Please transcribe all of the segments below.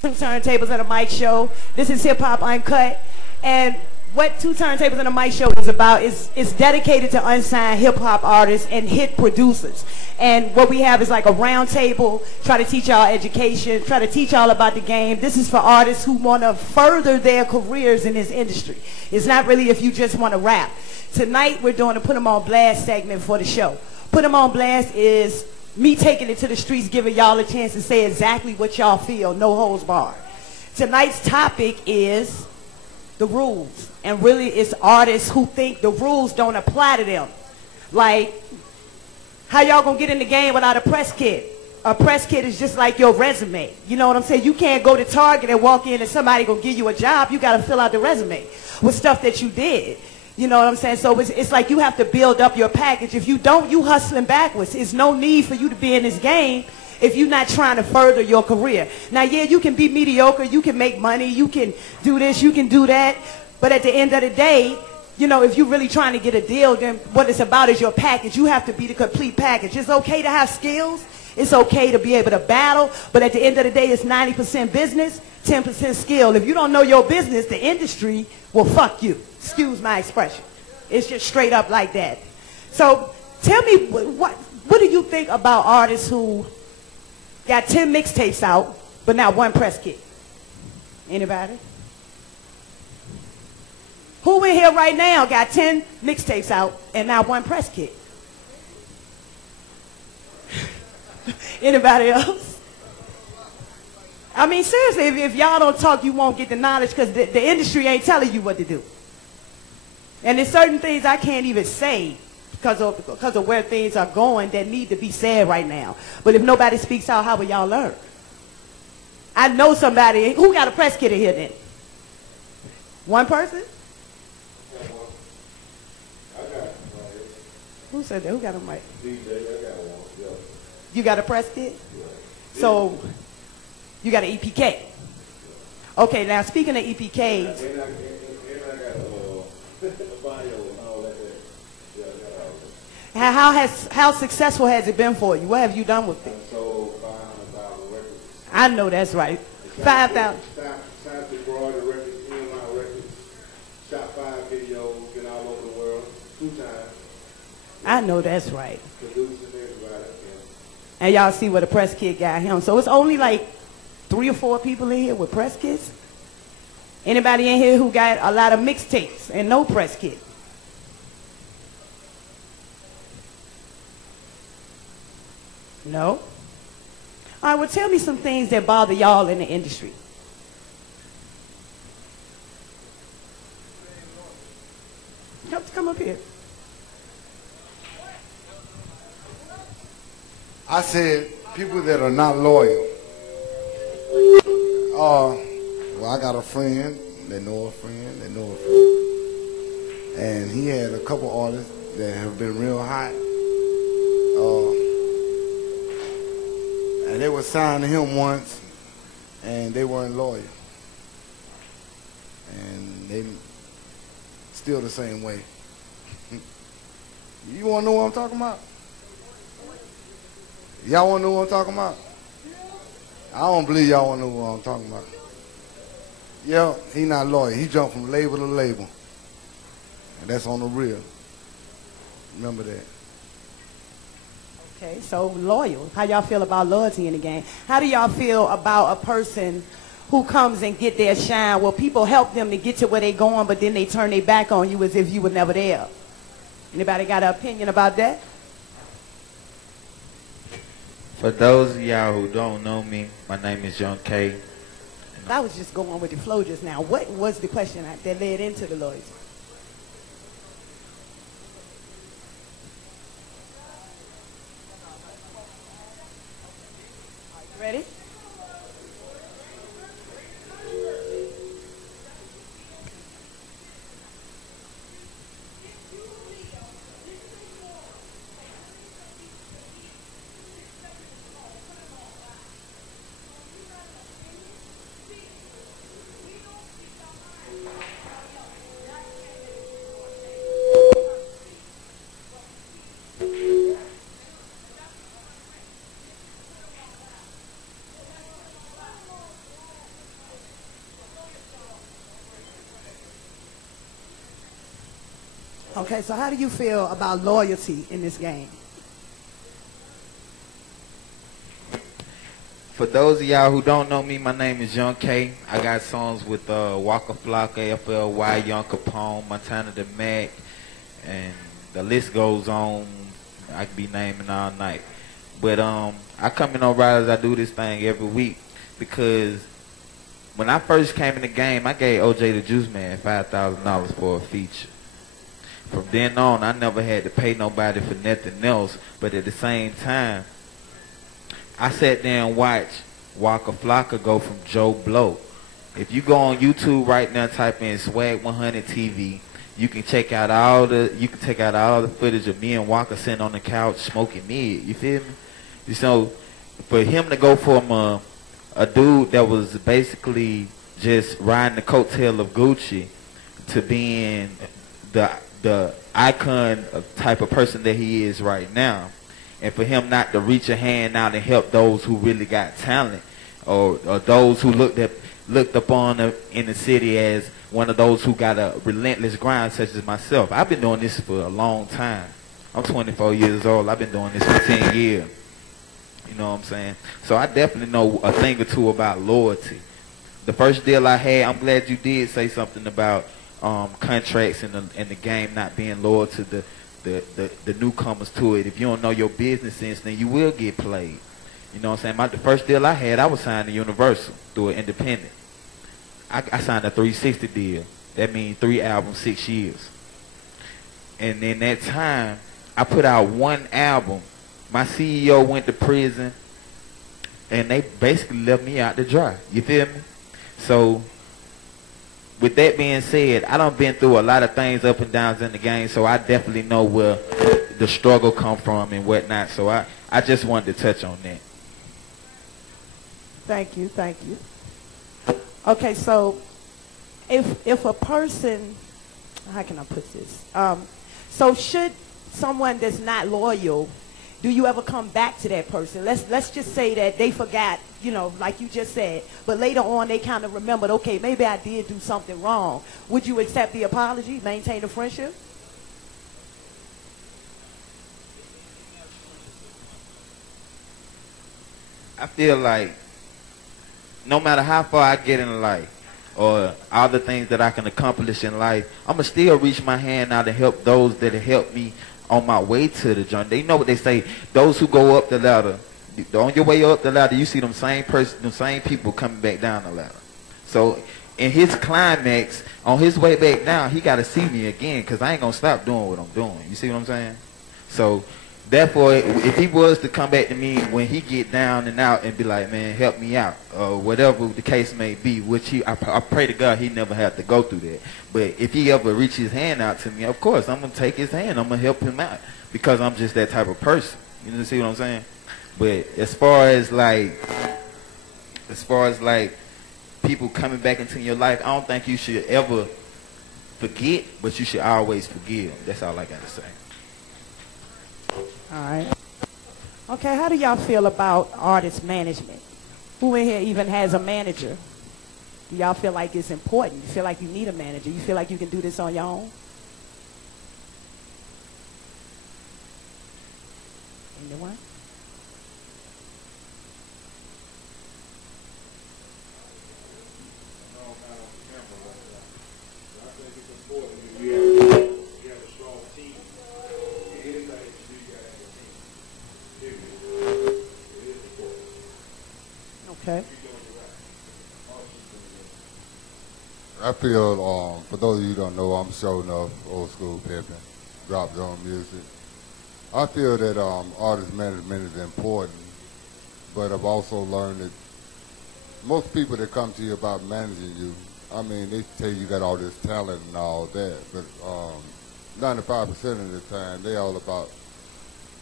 Two Turntables and a Mic Show. This is Hip Hop Uncut. And what Two Turntables and a Mic Show is about is dedicated to unsigned hip hop artists and hit producers. And what we have is like a round table, try to teach y'all education, try to teach y'all about the game. This is for artists who want to further their careers in this industry. It's not really if you just want to rap. Tonight we're doing a Put 'em on Blast segment for the show. Put 'em on Blast is me taking it to the streets, giving y'all a chance to say exactly what y'all feel, no holds barred. Tonight's topic is the rules. And really it's artists who think the rules don't apply to them. Like, how y'all gonna get in the game without a press kit? A press kit is just like your resume. You know what I'm saying? You can't go to Target and walk in and somebody gonna give you a job. You gotta fill out the resume with stuff that you did. You know what I'm saying? So it's like you have to build up your package. If you don't, you hustling backwards. There's no need for you to be in this game if you're not trying to further your career. Now, yeah, you can be mediocre. You can make money. You can do this. You can do that. But at the end of the day, you know, if you're really trying to get a deal, then what it's about is your package. You have to be the complete package. It's okay to have skills. It's okay to be able to battle. But at the end of the day, it's 90% business, 10% skill. If you don't know your business, the industry will fuck you. Excuse my expression. It's just straight up like that. So tell me, what do you think about artists who got 10 mixtapes out, but not one press kit? Anybody? Who in here right now got 10 mixtapes out and not one press kit? Anybody else? I mean, seriously, if y'all don't talk, you won't get the knowledge because the industry ain't telling you what to do. And there's certain things I can't even say because of where things are going that need to be said right now. But if nobody speaks out, how will y'all learn? I know somebody. Who got a press kit in here then? One person? Who said that? Who got a mic? DJ, I got one. Yeah. You got a press kit? Yeah. So, you got an EPK? Yeah. Okay, now speaking of EPKs. And I got a bio and all that. Yeah, how successful has it been for you? What have you done with it? I sold 500,000 records. I know that's right. 5,000. Signed to Broader Records, EMI Records, shot 5 videos, been all over the world 2 times. I know that's right. And y'all see what a press kit got him. So it's only like 3 or 4 people in here with press kits. Anybody in here who got a lot of mixtapes and no press kit? No? All right, well, tell me some things that bother y'all in the industry. Come up here. I said people that are not loyal. Well, I got a friend, they know a friend, they know a friend. And he had a couple artists that have been real hot. And they were signed to him once, and they weren't loyal. And they still the same way. You want to know what I'm talking about? Y'all want to know what I'm talking about? I don't believe y'all want to know what I'm talking about. Yeah, he not loyal. He jumped from label to label. And that's on the real. Remember that. Okay, so loyal. How y'all feel about loyalty in the game? How do y'all feel about a person who comes and get their shine? Well, people help them to get to where they're going, but then they turn their back on you as if you were never there. Anybody got an opinion about that? For those of y'all who don't know me, my name is Shaun Nicole. I was just going with the flow just now. What was the question that led into the loyalty? Ready? Okay, so how do you feel about loyalty in this game? For those of y'all who don't know me, my name is Young K. I got songs with Waka Flocka, FLY, Young Capone, Montana the Mac, and the list goes on. I could be naming all night. But I come in on Riders, I do this thing every week because when I first came in the game, I gave OJ the Juice Man $5,000 for a feature. From then on, I never had to pay nobody for nothing else, but at the same time, I sat there and watched Waka Flocka go from Joe Blow. If you go on YouTube right now, type in Swag 100 TV, you can check out all the footage of me and Waka sitting on the couch smoking mid. You feel me? So for him to go from a dude that was basically just riding the coattail of Gucci to being the icon type of person that he is right now, and for him not to reach a hand out and help those who really got talent, or those who looked upon in the city as one of those who got a relentless grind, such as myself. I've been doing this for a long time. I'm 24 years old. I've been doing this for 10 years. You know what I'm saying? So I definitely know a thing or two about loyalty. The first deal I had, I'm glad you did say something about contracts and the game not being loyal to the newcomers to it. If you don't know your business sense, then you will get played. You know what I'm saying? The first deal I had, I was signed to Universal through an independent. I signed a 360 deal. That means 3 albums, 6 years. And in that time, I put out 1 album. My CEO went to prison, and they basically left me out to dry. You feel me? So with that being said, I done been through a lot of things up and downs in the game, so I definitely know where the struggle come from and whatnot. So I just wanted to touch on that. Thank you, thank you. Okay, so if a person, how can I put this? So should someone that's not loyal, do you ever come back to that person? Let's just say that they forgot, you know, like you just said, but later on they kind of remembered, okay, maybe I did do something wrong. Would you accept the apology, maintain the friendship? I feel like no matter how far I get in life or all the things that I can accomplish in life, I'm going to still reach my hand out and help those that have helped me on my way to the journey. They know what they say. Those who go up the ladder, on your way up the ladder, you see them same people coming back down the ladder. So in his climax, on his way back down, he got to see me again because I ain't going to stop doing what I'm doing. You see what I'm saying? So therefore, if he was to come back to me when he get down and out and be like, man, help me out, or whatever the case may be, which I pray to God he never had to go through that. But if he ever reach his hand out to me, of course, I'm going to take his hand. I'm going to help him out because I'm just that type of person. You see what I'm saying? But as far as people coming back into your life, I don't think you should ever forget, but you should always forgive. That's all I got to say. All right. Okay, how do y'all feel about artist management? Who in here even has a manager? Do y'all feel like it's important? You feel like you need a manager? You feel like you can do this on your own? Anyone? Okay. I feel, for those of you who don't know, I'm Shaun Nicole, old school pimping, drop zone music. I feel that artist management is important, but I've also learned that most people that come to you about managing you, I mean, they tell you got all this talent and all that, but 95% of the time, they all about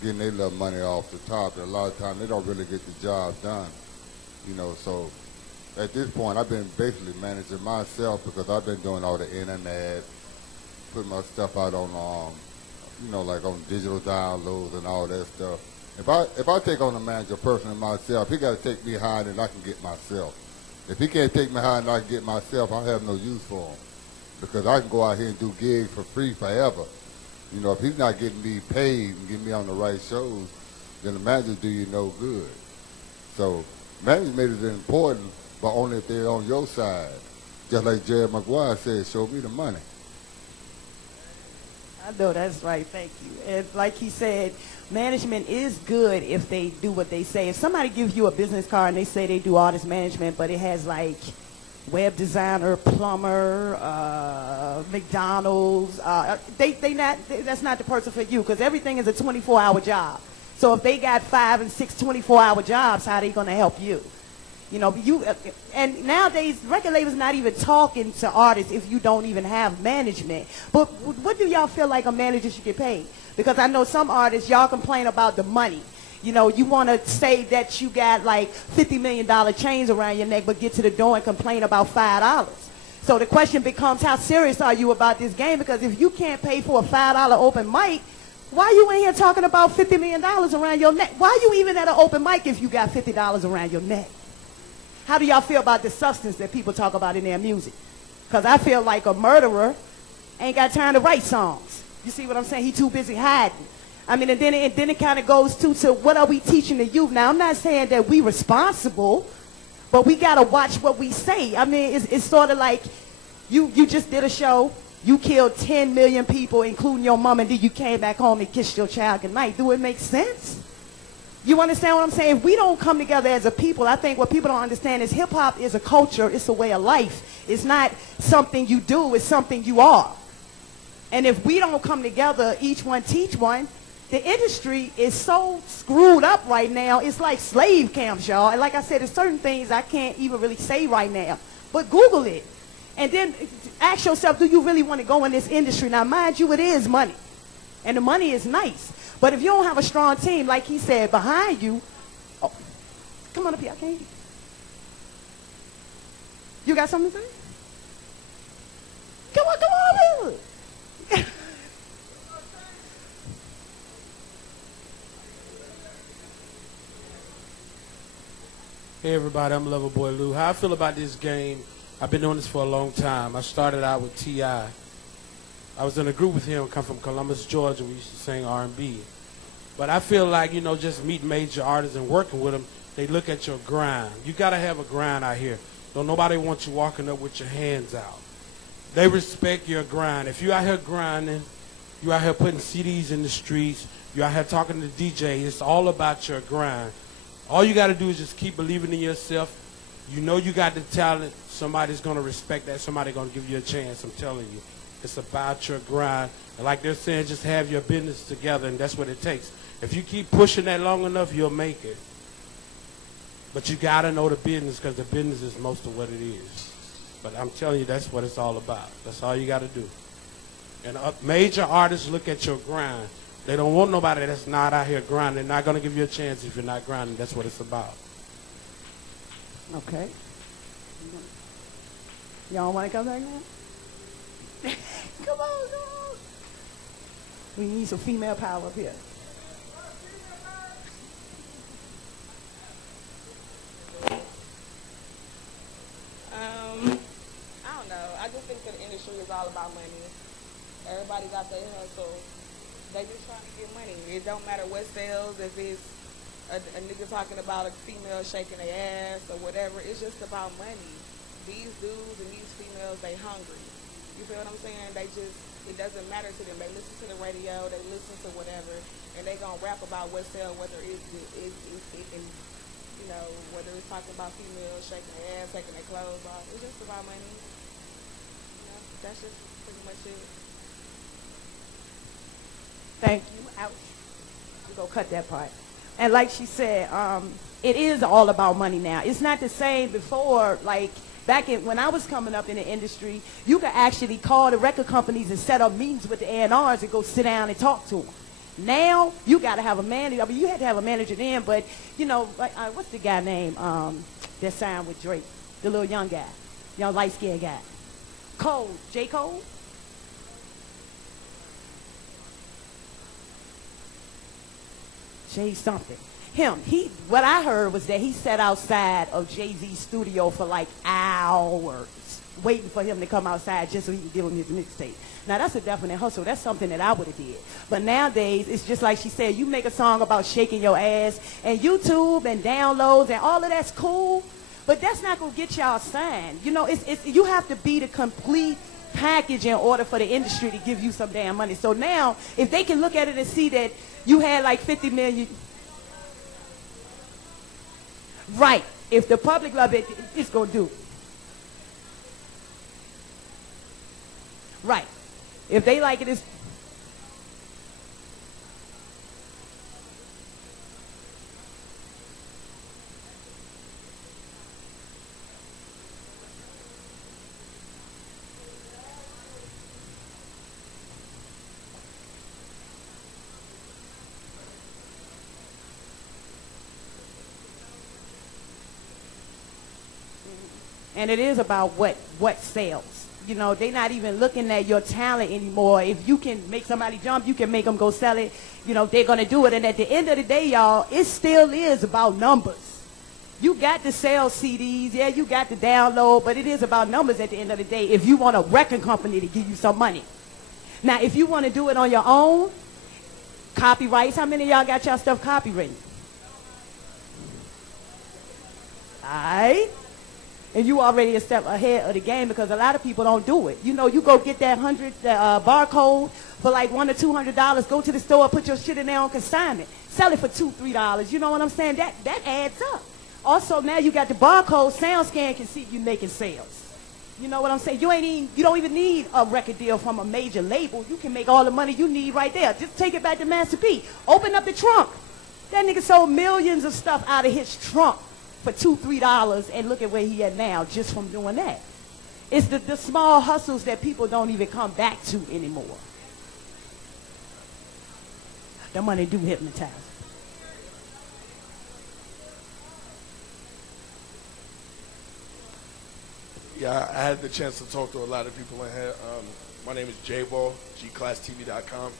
getting their little money off the top, and a lot of times they don't really get the job done. You know, so at this point, I've been basically managing myself because I've been doing all the internet, putting my stuff out on, you know, like on digital downloads and all that stuff. If I take on a manager person myself, he got to take me higher than I can get myself. If he can't take me higher than I can get myself, I have no use for him because I can go out here and do gigs for free forever. You know, if he's not getting me paid and getting me on the right shows, then the manager do you no good. So management is important, but only if they're on your side. Just like Jerry Maguire said, show me the money. I know that's right, thank you. And like he said, management is good if they do what they say. If somebody gives you a business card and they say they do artist management, but it has like web designer, plumber, McDonald's, that's not the person for you, because everything is a 24-hour job. So if they got 5 and 6 24-hour jobs, how are they going to help you? You know, and nowadays, record labels not even talking to artists if you don't even have management. But what do y'all feel like a manager should get paid? Because I know some artists, y'all complain about the money. You know, you want to say that you got like $50 million chains around your neck, but get to the door and complain about $5. So the question becomes, how serious are you about this game? Because if you can't pay for a $5 open mic, why you in here talking about $50 million around your neck? Why you even at an open mic if you got $50 around your neck? How do y'all feel about the substance that people talk about in their music? Because I feel like a murderer ain't got time to write songs. You see what I'm saying? He too busy hiding. I mean, and then it kind of goes to what are we teaching the youth? Now, I'm not saying that we responsible, but we got to watch what we say. I mean, it's sort of like you just did a show. You killed 10 million people, including your mom, and then you came back home and kissed your child goodnight. Do it make sense? You understand what I'm saying? If we don't come together as a people, I think what people don't understand is hip-hop is a culture. It's a way of life. It's not something you do. It's something you are. And if we don't come together, each one teach one, the industry is so screwed up right now. It's like slave camps, y'all. And like I said, there's certain things I can't even really say right now. But Google it. And then ask yourself, do you really want to go in this industry? Now, mind you, it is money. And the money is nice. But if you don't have a strong team, like he said, behind you, oh, come on up here, I can't hear you. You got something to say? Come on up here. Hey everybody, I'm Loverboy Lou. How I feel about this game, I've been doing this for a long time. I started out with T.I. I was in a group with him, come from Columbus, Georgia. We used to sing R&B. But I feel like, you know, just meeting major artists and working with them, they look at your grind. You got to have a grind out here. Don't nobody want you walking up with your hands out. They respect your grind. If you out here grinding, you out here putting CDs in the streets, you out here talking to DJ, it's all about your grind. All you got to do is just keep believing in yourself. You know you got the talent. Somebody's going to respect that. Somebody's going to give you a chance, I'm telling you. It's about your grind. And like they're saying, just have your business together, and that's what it takes. If you keep pushing that long enough, you'll make it. But you got to know the business, because the business is most of what it is. But I'm telling you, that's what it's all about. That's all you got to do. And major artists look at your grind. They don't want nobody that's not out here grinding. They're not going to give you a chance if you're not grinding. That's what it's about. Okay. Y'all want to come back now? Come on. We need some female power up here. I don't know. I just think that the industry is all about money. Everybody got their hustle. They just trying to get money. It don't matter what sells, if it's a nigga talking about a female shaking their ass or whatever. It's just about money. These dudes and these females, they hungry. You feel what I'm saying? They just, it doesn't matter to them. They listen to the radio, they listen to whatever, and they gonna rap about what sells, whether it's you know, whether it's talking about females shaking their ass, taking their clothes off. It's just about money. You know, that's just pretty much it. Thank you. Ouch. We're going to cut that part. And like she said, it is all about money now. It's not the same before, like back when I was coming up in the industry, you could actually call the record companies and set up meetings with the A&Rs and go sit down and talk to them. Now, you got to have a manager. I mean, you had to have a manager then, but, you know, what's the guy name that signed with Drake? The little young guy, young light-skinned guy. Cole, J. Cole? Jay something. Him, what I heard was that he sat outside of Jay-Z's studio for like hours waiting for him to come outside just so he can give him his mixtape. Now, that's a definite hustle. That's something that I would have did. But nowadays, it's just like she said, you make a song about shaking your ass, and YouTube and downloads and all of that's cool, but that's not going to get y'all signed. You know, you have to be the complete package in order for the industry to give you some damn money. So now, if they can look at it and see that you had like 50 million, right, if the public love it, it's going to do. Right. If they like it, it's... And it is about what sells. You know, they're not even looking at your talent anymore. If you can make somebody jump, you can make them go sell it. You know, they're going to do it. And at the end of the day, y'all, it still is about numbers. You got to sell CDs. Yeah, you got to download. But it is about numbers at the end of the day if you want a record company to give you some money. Now, if you want to do it on your own, copyrights, how many of y'all got y'all stuff copywritten? All right. And you already a step ahead of the game because a lot of people don't do it. You know, you go get that barcode for like $100 or $200. Go to the store, put your shit in there on consignment. Sell it for $2, $3. You know what I'm saying? That adds up. Also, now you got the barcode. SoundScan can see you making sales. You know what I'm saying? You don't even need a record deal from a major label. You can make all the money you need right there. Just take it back to Master P. Open up the trunk. That nigga sold millions of stuff out of his trunk for $2, $3, and look at where he at now just from doing that. It's the small hustles that people don't even come back to anymore. The money do hypnotize. Yeah, I had the chance to talk to a lot of people in here. My name is J-Ball, gclasstv.com.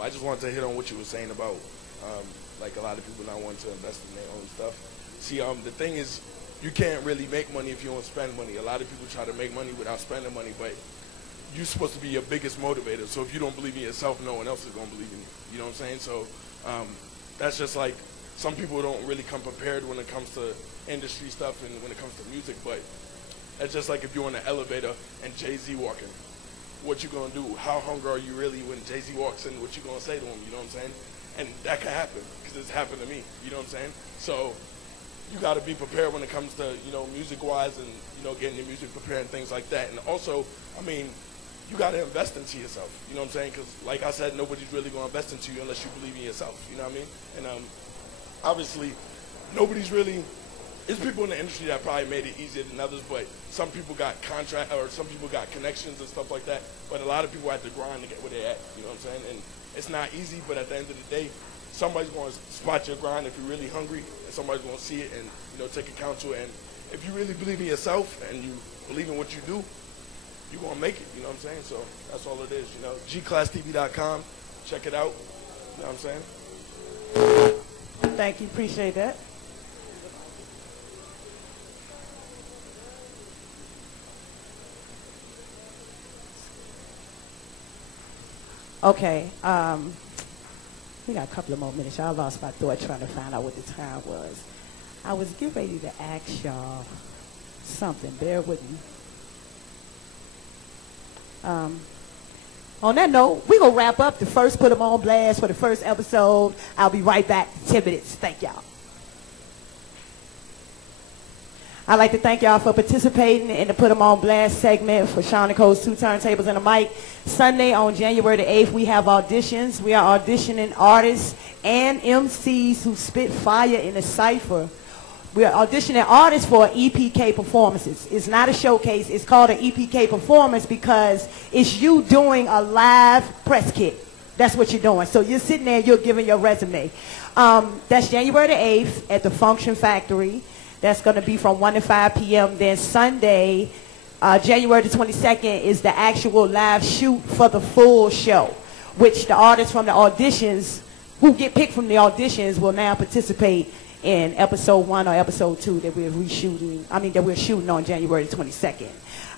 I just wanted to hit on what you were saying about like a lot of people not wanting to invest in their own stuff. See, the thing is, you can't really make money if you don't spend money. A lot of people try to make money without spending money, but you're supposed to be your biggest motivator. So if you don't believe in yourself, no one else is going to believe in you. You know what I'm saying? So that's just like, some people don't really come prepared when it comes to industry stuff and when it comes to music, but that's just like if you're in an elevator and Jay-Z walking. What you going to do? How hungry are you really when Jay-Z walks in? What you going to say to him? You know what I'm saying? And that can happen because it's happened to me. You know what I'm saying? So you got to be prepared when it comes to, you know, music-wise and, you know, getting your music prepared and things like that. And also, I mean, you got to invest into yourself. You know what I'm saying? Because, like I said, nobody's really going to invest into you unless you believe in yourself. You know what I mean? And obviously, nobody's really. There's people in the industry that probably made it easier than others, but some people got some people got connections and stuff like that. But a lot of people had to grind to get where they're at. You know what I'm saying? And it's not easy, but at the end of the day, somebody's going to spot your grind if you're really hungry, and somebody's going to see it and, you know, take account to it. And if you really believe in yourself and you believe in what you do, you're going to make it. You know what I'm saying? So that's all it is. You know, gclasstv.com. Check it out. You know what I'm saying? Thank you. Appreciate that. Okay, we got a couple of more minutes. Y'all lost my thought trying to find out what the time was. I was getting ready to ask y'all something. Bear with me. On that note, we're going to wrap up the first Put 'em on Blast for the first episode. I'll be right back in 10 minutes. Thank y'all. I'd like to thank y'all for participating in the Put 'em on Blast segment for Shaun Nicole's 2 Turntables and a Mic. Sunday on January the 8th, we have auditions. We are auditioning artists and MCs who spit fire in a cypher. We are auditioning artists for EPK performances. It's not a showcase. It's called an EPK performance because it's you doing a live press kit. That's what you're doing. So you're sitting there, you're giving your resume. That's January the 8th at the Function Factory. That's going to be from 1 to 5 p.m. Then Sunday, January the 22nd, is the actual live shoot for the full show, which the artists from the auditions, who get picked from the auditions, will now participate in episode 1 or episode 2 that we're reshooting. I mean, that we're shooting on January 22nd.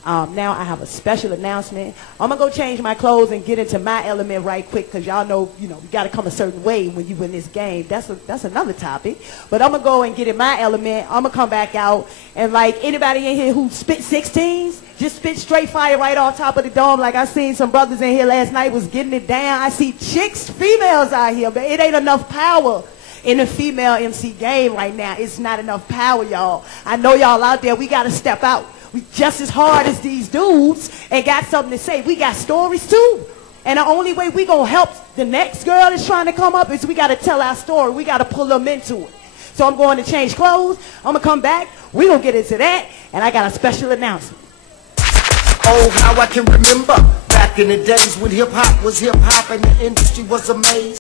Now I have a special announcement. I'm gonna go change my clothes and get into my element right quick, because y'all know, you gotta come a certain way when you win this game. That's another topic. But I'm gonna go and get in my element. I'm gonna come back out, and like anybody in here who spit 16s, just spit straight fire right off top of the dome. Like I seen some brothers in here last night was getting it down. I see chicks, females out here, but it ain't enough power in the female MC game right now. It's not enough power, y'all. I know y'all out there, we gotta step out. We just as hard as these dudes and got something to say. We got stories too. And the only way we gonna help the next girl that's trying to come up is we gotta tell our story. We gotta pull them into it. So I'm going to change clothes. I'm gonna come back. We gonna get into that. And I got a special announcement. Oh, how I can remember back in the days when hip hop was hip hop and the industry was amazed.